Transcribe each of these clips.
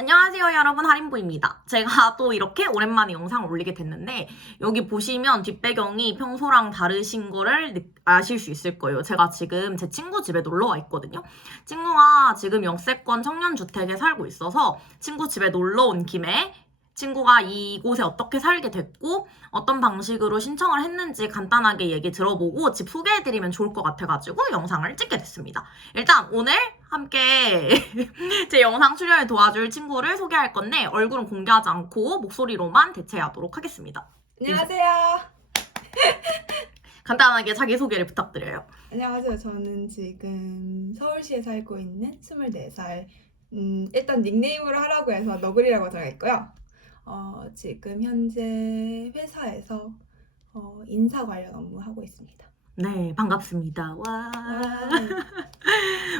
안녕하세요 여러분, 할인부입니다. 제가 또 이렇게 오랜만에 영상을 올리게 됐는데 여기 보시면 뒷배경이 평소랑 다르신 거를 아실 수 있을 거예요. 제가 지금 제 친구 집에 놀러 와 있거든요. 친구가 지금 역세권 청년주택에 살고 있어서 친구 집에 놀러 온 김에 친구가 이곳에 어떻게 살게 됐고 어떤 방식으로 신청을 했는지 간단하게 얘기 들어보고 집 소개해드리면 좋을 것 같아가지고 영상을 찍게 됐습니다. 일단 오늘 함께 제 영상 출연을 도와줄 친구를 소개할 건데 얼굴은 공개하지 않고 목소리로만 대체하도록 하겠습니다. 안녕하세요. 간단하게 자기소개를 부탁드려요. 안녕하세요. 저는 지금 서울시에 살고 있는 24살. 일단 닉네임으로 하라고 해서 너구리라고 정했고요. 지금 현재 회사에서 인사 관련 업무 하고 있습니다. 네, 반갑습니다. 와. 와,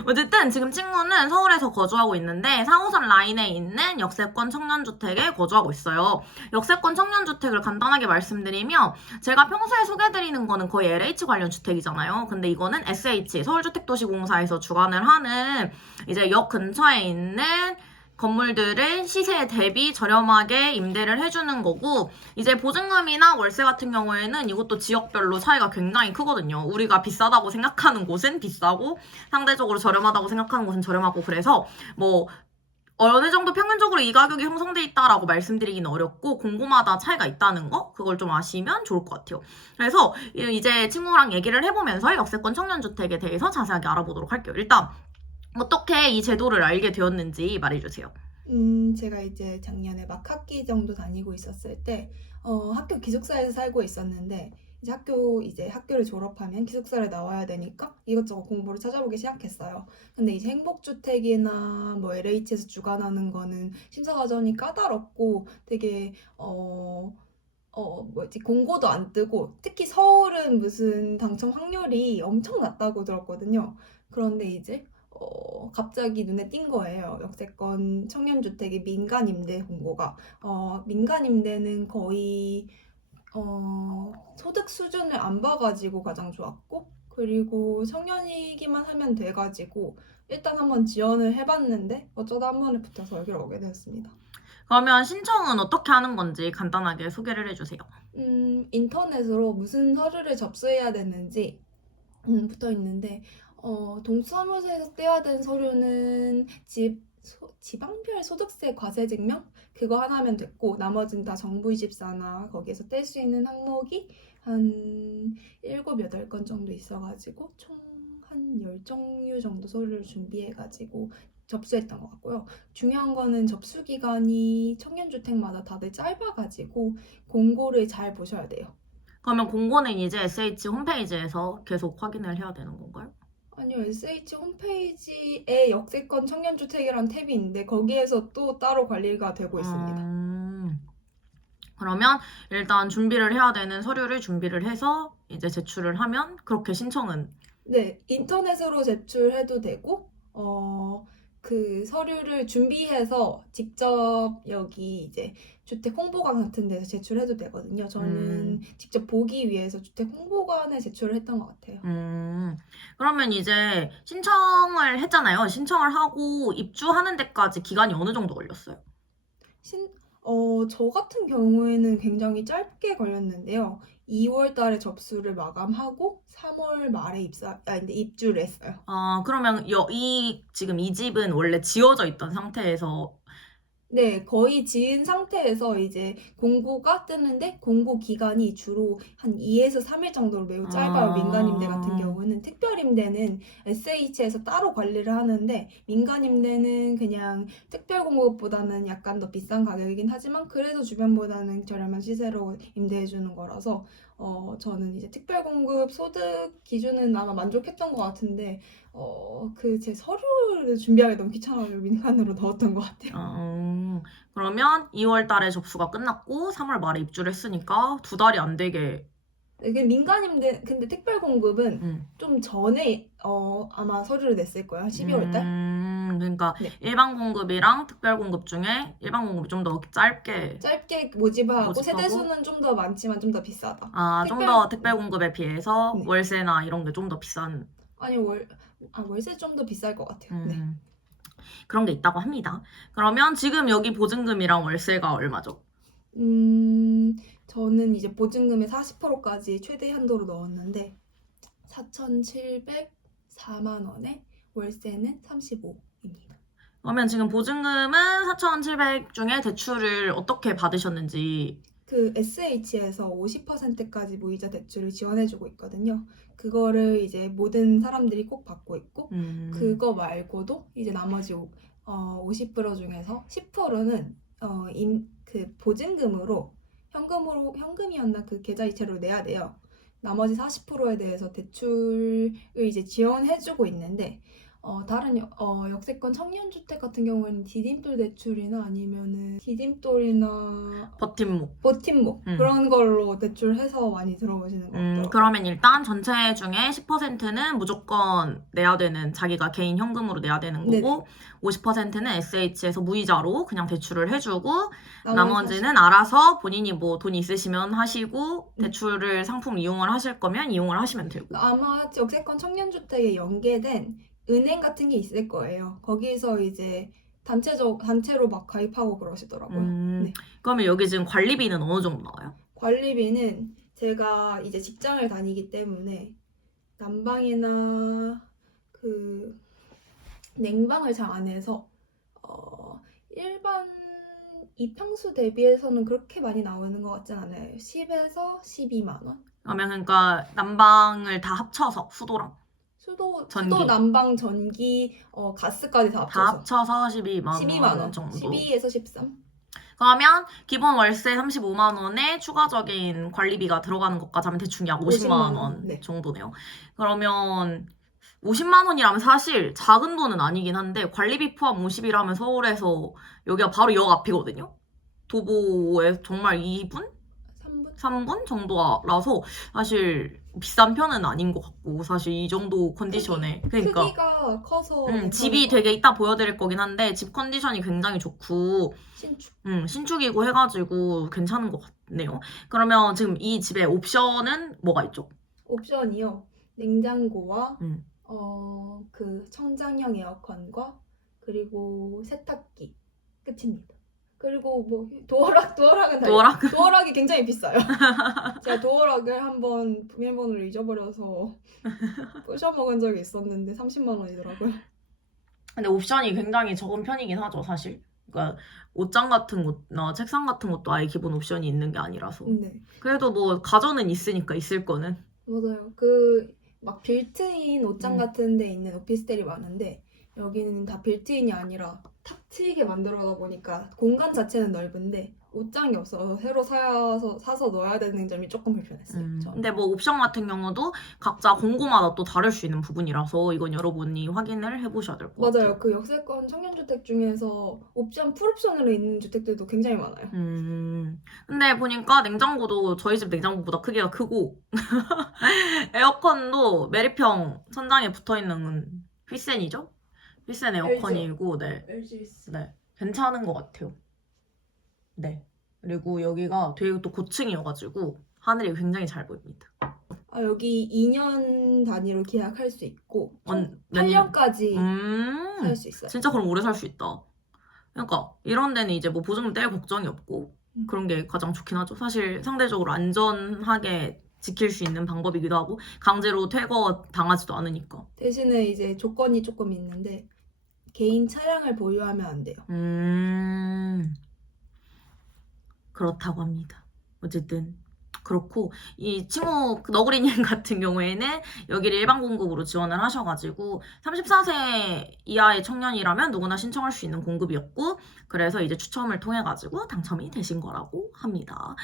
어쨌든 지금 친구는 서울에서 거주하고 있는데 4호선 라인에 있는 역세권 청년주택에 거주하고 있어요. 역세권 청년주택을 간단하게 말씀드리면 제가 평소에 소개해드리는 거는 거의 LH 관련 주택이잖아요. 근데 이거는 SH, 서울주택도시공사에서 주관을 하는 이제 역 근처에 있는 건물들을 시세에 대비 저렴하게 임대를 해주는 거고, 이제 보증금이나 월세 같은 경우에는 이것도 지역별로 차이가 굉장히 크거든요. 우리가 비싸다고 생각하는 곳은 비싸고 상대적으로 저렴하다고 생각하는 곳은 저렴하고, 그래서 뭐 어느 정도 평균적으로 이 가격이 형성돼 있다라고 말씀드리기는 어렵고 공고마다 차이가 있다는 거, 그걸 좀 아시면 좋을 것 같아요. 그래서 이제 친구랑 얘기를 해보면서 역세권 청년주택에 대해서 자세하게 알아보도록 할게요. 일단 어떻게 이 제도를 알게 되었는지 말해주세요. 제가 이제 작년에 막 학기 정도 다니고 있었을 때 학교 기숙사에서 살고 있었는데 이제 학교를 졸업하면 기숙사를 나와야 되니까 이것저것 공부를 찾아보기 시작했어요. 근데 이제 행복주택이나 뭐 LH에서 주관하는 거는 심사 과정이 까다롭고 되게 공고도 안 뜨고 특히 서울은 무슨 당첨 확률이 엄청 낮다고 들었거든요. 그런데 이제 갑자기 눈에 띈 거예요. 역세권 청년주택의 민간 임대 공고가. 민간 임대는 거의 소득 수준을 안 봐가지고 가장 좋았고, 그리고 청년이기만 하면 돼가지고 일단 한번 지원을 해봤는데 어쩌다 한 번에 붙어서 여기로 오게 되었습니다. 그러면 신청은 어떻게 하는 건지 간단하게 소개를 해주세요. 인터넷으로 무슨 서류를 접수해야 되는지 붙어 있는데 동수사무소에서 떼야 되는 서류는 지방별 소득세 과세 증명 그거 하나면 됐고 나머지는 다 정부이집사나 거기에서 뗄 수 있는 항목이 한 7, 8건 정도 있어가지고 총 한 10종류 정도 서류를 준비해가지고 접수했던 것 같고요. 중요한 거는 접수 기간이 청년주택마다 다들 짧아가지고 공고를 잘 보셔야 돼요. 그러면 공고는 이제 SH 홈페이지에서 계속 확인을 해야 되는 건가요? 아니요, SH 홈페이지에 역세권 청년주택이라는 탭이 있는데 거기에서 또 따로 관리가 되고 있습니다. 그러면 일단 준비를 해야 되는 서류를 준비를 해서 이제 제출을 하면 그렇게 신청은. 네, 인터넷으로 제출해도 되고, 그 서류를 준비해서 직접 여기 이제 주택 홍보관 같은 데서 제출해도 되거든요. 저는 직접 보기 위해서 주택 홍보관에 제출을 했던 것 같아요. 그러면 이제 신청을 했잖아요. 신청을 하고 입주하는 데까지 기간이 어느 정도 걸렸어요? 저 같은 경우에는 굉장히 짧게 걸렸는데요. 2월 달에 접수를 마감하고 3월 말에 근데 입주를 했어요. 그러면 지금 이 집은 원래 지어져 있던 상태에서. 네, 거의 지은 상태에서 이제 공고가 뜨는데 공고 기간이 주로 한 2에서 3일 정도로 매우 짧아요. 민간임대 같은 경우는. 특별임대는 SH에서 따로 관리를 하는데 민간임대는 그냥 특별공급보다는 약간 더 비싼 가격이긴 하지만 그래도 주변보다는 저렴한 시세로 임대해주는 거라서 저는 이제 특별공급 소득 기준은 아마 만족했던 것 같은데 제 서류를 준비하기 너무 귀찮아서 민간으로 넣었던 것 같아요. 그러면 2월 달에 접수가 끝났고 3월 말에 입주를 했으니까 2달이 안 되게. 이게 민간임대 근데 특별공급은 좀 전에 아마 서류를 냈을 거예요. 한 12월 달. 그러니까 네. 일반 공급이랑 특별 공급 중에 일반 공급이 좀 더 짧게 모집하고 모집하고? 세대수는 좀 더 많지만 좀 더 비싸다. 좀 더 특별 공급에 비해서 네. 월세나 이런 게 좀 더 비싼. 아니 월세 좀 더 비쌀 것 같아요. 네. 그런 게 있다고 합니다. 그러면 지금 여기 보증금이랑 월세가 얼마죠? 저는 이제 보증금의 40%까지 최대 한도로 넣었는데 4,704만 원에 월세는 35입니다. 그러면 지금 보증금은 4,700 중에 대출을 어떻게 받으셨는지. 그 SH에서 50%까지 무이자 대출을 지원해주고 있거든요. 그거를 이제 모든 사람들이 꼭 받고 있고 그거 말고도 이제 나머지 50% 중에서 10%는 그 보증금으로 현금이었나 그 계좌 이체로 내야 돼요. 나머지 40%에 대해서 대출을 이제 지원해주고 있는데 다른 역세권 청년주택 같은 경우에는 디딤돌 대출이나 아니면은 디딤돌이나 버팀목. 그런 걸로 대출해서 많이 들어오시는 것 같더라고요. 그러면 일단 전체 중에 10%는 무조건 내야 되는, 자기가 개인 현금으로 내야 되는 거고, 네네. 50%는 SH에서 무이자로 그냥 대출을 해주고, 나머지 나머지는 알아서 본인이 뭐 돈 있으시면 하시고, 대출을 상품 이용을 하실 거면 이용을 하시면 되고. 아마 역세권 청년주택에 연계된 은행 같은 게 있을 거예요. 거기서 이제 단체로 막 가입하고 그러시더라고요. 네. 그러면 여기 지금 관리비는 어느 정도 나와요? 관리비는 제가 이제 직장을 다니기 때문에 난방이나 그 냉방을 잘 안 해서 일반 이평수 대비해서는 그렇게 많이 나오는 것 같진 않아요. 10에서 12만 원? 그러면 그러니까 난방을 다 합쳐서 수도랑 전기. 수도, 난방, 전기, 가스까지 다 다 합쳐서 합쳐서 12만 12만 원 정도. 12에서 13. 그러면 기본 월세 35만 원에 추가적인 관리비가 들어가는 것까지 하면 대충 약 50만 원 네. 정도네요. 그러면 50만 원이라면 사실 작은 돈은 아니긴 한데 관리비 포함 50이라면 서울에서 여기가 바로 역 앞이거든요. 도보에 정말 2분? 3분 정도라서 사실 비싼 편은 아닌 것 같고, 사실 이 정도 컨디션에 그러니까 크기가 커서 집이 되게 이따 보여드릴 거긴 한데 집 컨디션이 굉장히 좋고 신축이고 해가지고 괜찮은 것 같네요. 그러면 지금 이 집의 옵션은 뭐가 있죠? 옵션이요. 냉장고와 그 청장형 에어컨과 그리고 세탁기 끝입니다. 그리고 뭐 도어락이 굉장히 비싸요. 제가 도어락을 한번 비밀번호를 잊어버려서 부셔먹은 적이 있었는데 30만 원이더라고요. 근데 옵션이 굉장히 적은 편이긴 하죠, 사실. 그러니까 옷장 같은 것나 책상 같은 것도 아예 기본 옵션이 있는 게 아니라서. 네. 그래도 뭐 가전은 있으니까 있을 거는. 맞아요. 그 막 빌트인 옷장 같은 데 있는 오피스텔이 많은데 여기는 다 빌트인이 아니라 탁 트이게 만들어다 보니까 공간 자체는 넓은데 옷장이 없어서 새로 사서 넣어야 되는 점이 조금 불편했어요. 근데 뭐 옵션 같은 경우도 각자 공고마다 또 다를 수 있는 부분이라서 이건 여러분이 확인을 해보셔야 될 것 같아요. 맞아요. 그 역세권 청년주택 중에서 풀옵션으로 있는 주택들도 굉장히 많아요. 근데 보니까 냉장고도 저희 집 냉장고보다 크기가 크고 에어컨도 메리평 천장에 붙어있는 휘센이죠? 휘센 에어컨이고 네. 네. 괜찮은 것 같아요. 네. 그리고 여기가 되게 또 고층이어가지고 하늘이 굉장히 잘 보입니다. 여기 2년 단위로 계약할 수 있고 총 몇 년? 8년까지 살 수 있어요. 진짜 그럼 오래 살 수 있다. 그러니까 이런 데는 이제 뭐 보증금 뗄 걱정이 없고 그런 게 가장 좋긴 하죠. 사실 상대적으로 안전하게 지킬 수 있는 방법이기도 하고 강제로 퇴거 당하지도 않으니까. 대신에 이제 조건이 조금 있는데 개인 차량을 보유하면 안 돼요. 그렇다고 합니다. 어쨌든 그렇고 이 친구 너구리님 같은 경우에는 여기를 일반 공급으로 지원을 하셔가지고 34세 이하의 청년이라면 누구나 신청할 수 있는 공급이었고 그래서 이제 추첨을 통해가지고 당첨이 되신 거라고 합니다.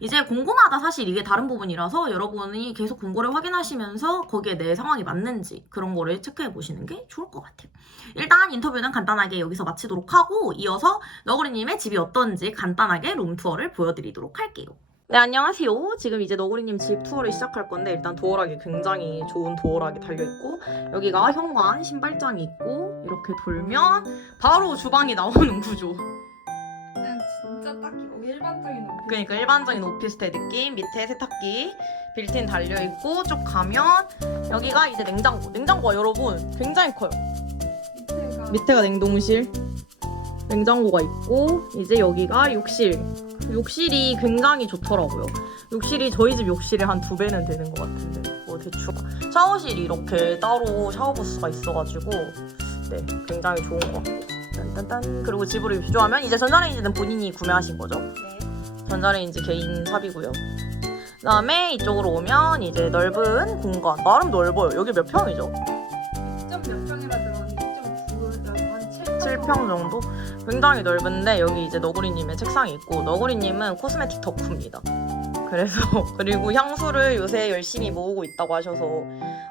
이제 공고마다 사실 이게 다른 부분이라서 여러분이 계속 공고를 확인하시면서 거기에 내 상황이 맞는지 그런 거를 체크해 보시는 게 좋을 것 같아요. 일단 인터뷰는 간단하게 여기서 마치도록 하고 이어서 너구리님의 집이 어떤지 간단하게 룸투어를 보여드리도록 할게요. 네, 안녕하세요. 지금 이제 너구리님 집 투어를 시작할 건데 일단 도어락이 굉장히 좋은 도어락이 달려있고 여기가 현관 신발장이 있고 이렇게 돌면 바로 주방이 나오는 구조. 그냥 진짜 딱 일반적인 오피스텔. 그러니까 일반적인 오피스텔 느낌. 밑에 세탁기 빌트인 달려있고 쭉 가면 여기가 이제 냉장고. 냉장고가 여러분 굉장히 커요. 밑에가 냉동실, 냉장고가 있고 이제 여기가 욕실. 욕실이 굉장히 좋더라고요. 욕실이 저희 집 욕실의 한 2배는 되는 것 같은데 뭐 대충 샤워실이 이렇게 따로 샤워부스가 있어가지고 네 굉장히 좋은 것 같고 딴딴딴. 그리고 집으로 입주하면 이제 전자레인지는 본인이 구매하신 거죠? 네. 전자레인지 개인 삽이고요. 그다음에 이쪽으로 오면 이제 넓은 공간. 나름 넓어요. 여기 몇 평이죠? 좀 몇 평이라 들었는데 좀 부르다고 한 7평 7평 정도? 굉장히 넓은데 여기 이제 너구리님의 책상이 있고 너구리님은 코스메틱 덕후입니다. 그래서 그리고 향수를 요새 열심히 모으고 있다고 하셔서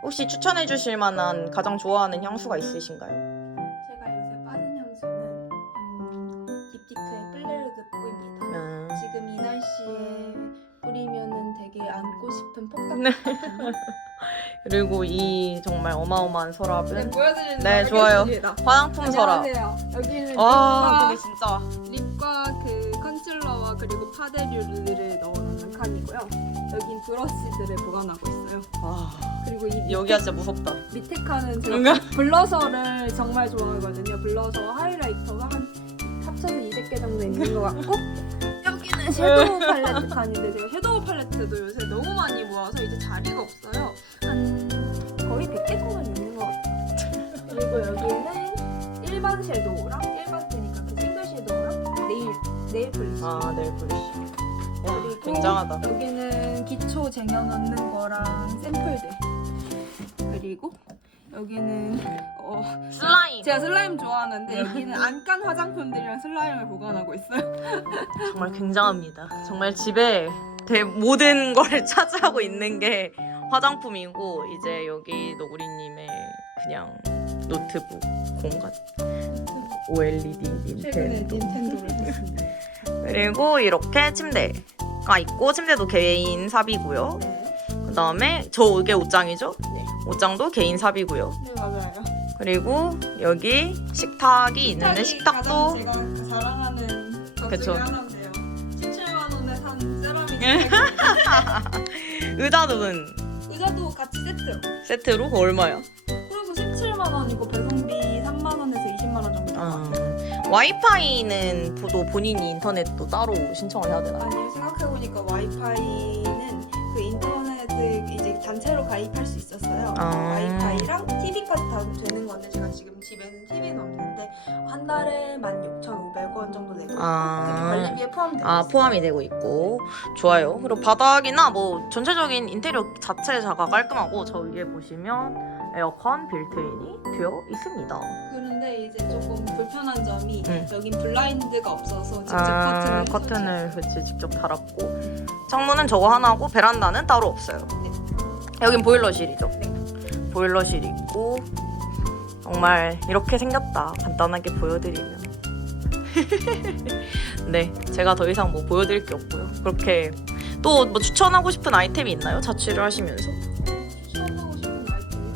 혹시 추천해 주실 만한 가장 좋아하는 향수가 있으신가요? 제가 요새 빠진 향수는 딥티크의 플레르드 뿌입니다. 지금 이 날씨에 뿌리면은 되게 안고 싶은 폭탄 네. 같거든요. 그리고 이 정말 어마어마한 서랍은 보여드리는 네, 좋아요. 화장품 서랍. 안녕하세요. 여기는 와, 근데 립과, 진짜 립과 그 컨실러와 그리고 파데류를 넣어놓는 칸이고요. 여긴 브러쉬들을 보관하고 있어요. 와, 그리고 이 여기가 진짜 무섭다. 밑에 칸은 제가 블러셔를 정말 좋아하거든요. 블러셔 하이라이터가 한 합쳐서 200개 정도 있는 것 같고 여기는 섀도우 팔레트 칸인데 제가 섀도우 팔레트도 요새 너무 많이 모아서 이제 자리가 없어요. 한 거의 100개 정도는 있는 것 같아요. 그리고 여기는 일반 섀도우랑 일반 테니까 그 싱글 섀도우랑 네일 폴리시. 아, 네일 폴리시. 와, 그리고 굉장하다. 여기는 기초 쟁여놓는 거랑 샘플들. 그리고 여기는 슬라임. 제가 슬라임 좋아하는데 여기는 안 깐 화장품들이랑 슬라임을 보관하고 있어요. 정말 굉장합니다. 정말 집에 모든 걸 차지하고 있는 게 화장품이고 이제 여기 노구리님의 그냥 노트북 공간 OLED 최근에 닌텐도 닌텐도를 샀습니다. 그리고 이렇게 침대가 있고 침대도 개인 삽이고요. 네. 그 다음에 이게 옷장이죠? 네. 옷장도 개인 삽이고요. 네 맞아요. 그리고 여기 식탁이 있는데 식탁도 가장 제가 자랑하는 것 그쵸. 중에 하나인데요. 17만 원에 산 세라믹 의자는 의자도 같이 세트. 세트로 그거 얼마야? 그래서 17만 원이고 배송비 3만 원에서 20만 원 정도. 와이파이는 또 본인이 인터넷도 따로 신청을 해야 되나요? 아니요 생각해보니까 와이파이는 그 인터넷 이제 단체로 가입할 수 있었어요. 와이파이랑 TV까지 다 되는 건데 제가 지금 집에는 TV는 없는데 한 달에 16,500원 정도 내고 있고 관리비에 포함되어 있어요. 포함이 되고 있고 좋아요. 그리고 바닥이나 뭐 전체적인 인테리어 자체가 깔끔하고 저 위에 보시면 에어컨 빌트인이 되어 있습니다. 그런데 이제 조금 불편한 점이 응. 여긴 블라인드가 없어서 직접 커튼을 그치 직접 달았고 창문은 저거 하나고 베란다는 따로 없어요. 네. 여긴 보일러실이죠. 네. 보일러실 있고 정말 이렇게 생겼다 간단하게 보여드리면 네 제가 더 이상 뭐 보여드릴 게 없고요. 그렇게 또 뭐 추천하고 싶은 아이템이 있나요? 자취를 하시면서? 추천하고 싶은 아이템은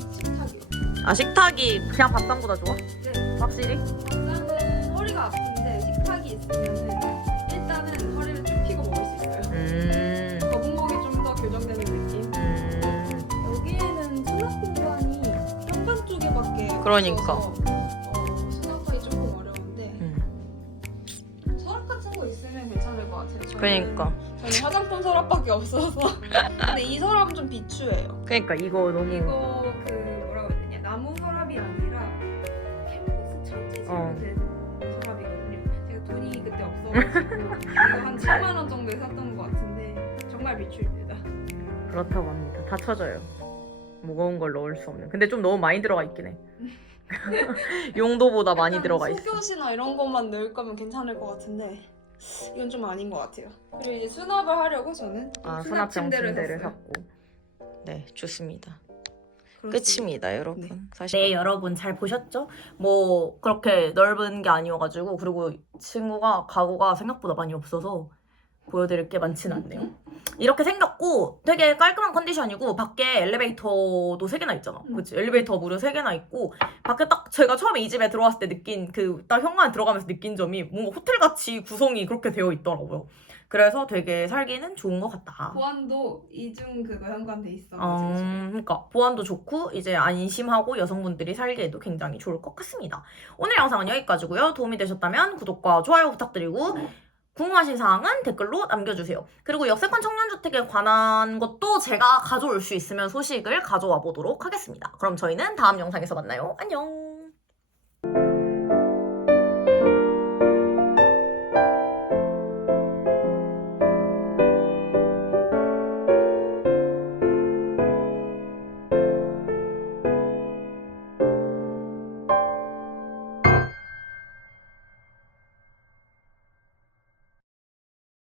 식탁이요. 식탁이 그냥 밥상보다 좋아? 네. 확실히? 밥상은 허리가 아픈데 식탁이 있으면은 일단은 허리를 쭉 펴고 먹을 수 있어요. 거북목이 좀 더 교정되는 느낌. 여기에는 수납 공간이 현관 쪽에밖에 그러니까. 없어서 수납하기 조금 어려운데 서랍 같은 거 있으면 괜찮을 것 같아요. 그러니까 저는 화장품 서랍밖에 없어서 근데 이 서랍은 좀 비추해요. 그러니까 이거 너무 이거 그 뭐라고 해야 되냐 나무 서랍이 아니라 캔버스 철제지로 된 서랍이거든요. 제가 돈이 그때 없어가지고 이거 한 7만 원 정도에 샀던 것 같은데 정말 비추입니다. 그렇다고 합니다. 다 쳐져요. 무거운 걸 넣을 수 없는. 근데 좀 너무 많이 들어가 있긴 해. 용도보다 많이 들어가 있어. 속옷이나 이런 것만 넣을 거면 괜찮을 것 같은데 이건 좀 아닌 것 같아요. 그리고 이제 수납을 하려고 저는 수납형 침대를 샀어요. 샀고. 네, 좋습니다. 그렇습니다. 끝입니다, 여러분. 네. 사실 네, 여러분 잘 보셨죠? 뭐 그렇게 넓은 게 아니어가지고 그리고 친구가 가구가 생각보다 많이 없어서 보여드릴 게 많지는 않네요. 이렇게 생겼고 되게 깔끔한 컨디션이고 밖에 엘리베이터도 3개나 있잖아. 그치? 엘리베이터 무려 3개나 있고 밖에 딱 제가 처음에 이 집에 들어왔을 때 느낀 그 딱 현관에 들어가면서 느낀 점이 뭔가 호텔같이 구성이 그렇게 되어 있더라고요. 그래서 되게 살기는 좋은 것 같다. 보안도 이중 그거 현관돼 있어. 그러니까 보안도 좋고 이제 안심하고 여성분들이 살기에도 굉장히 좋을 것 같습니다. 오늘 영상은 여기까지고요. 도움이 되셨다면 구독과 좋아요 부탁드리고 궁금하신 사항은 댓글로 남겨주세요. 그리고 역세권 청년주택에 관한 것도 제가 가져올 수 있으면 소식을 가져와 보도록 하겠습니다. 그럼 저희는 다음 영상에서 만나요. 안녕!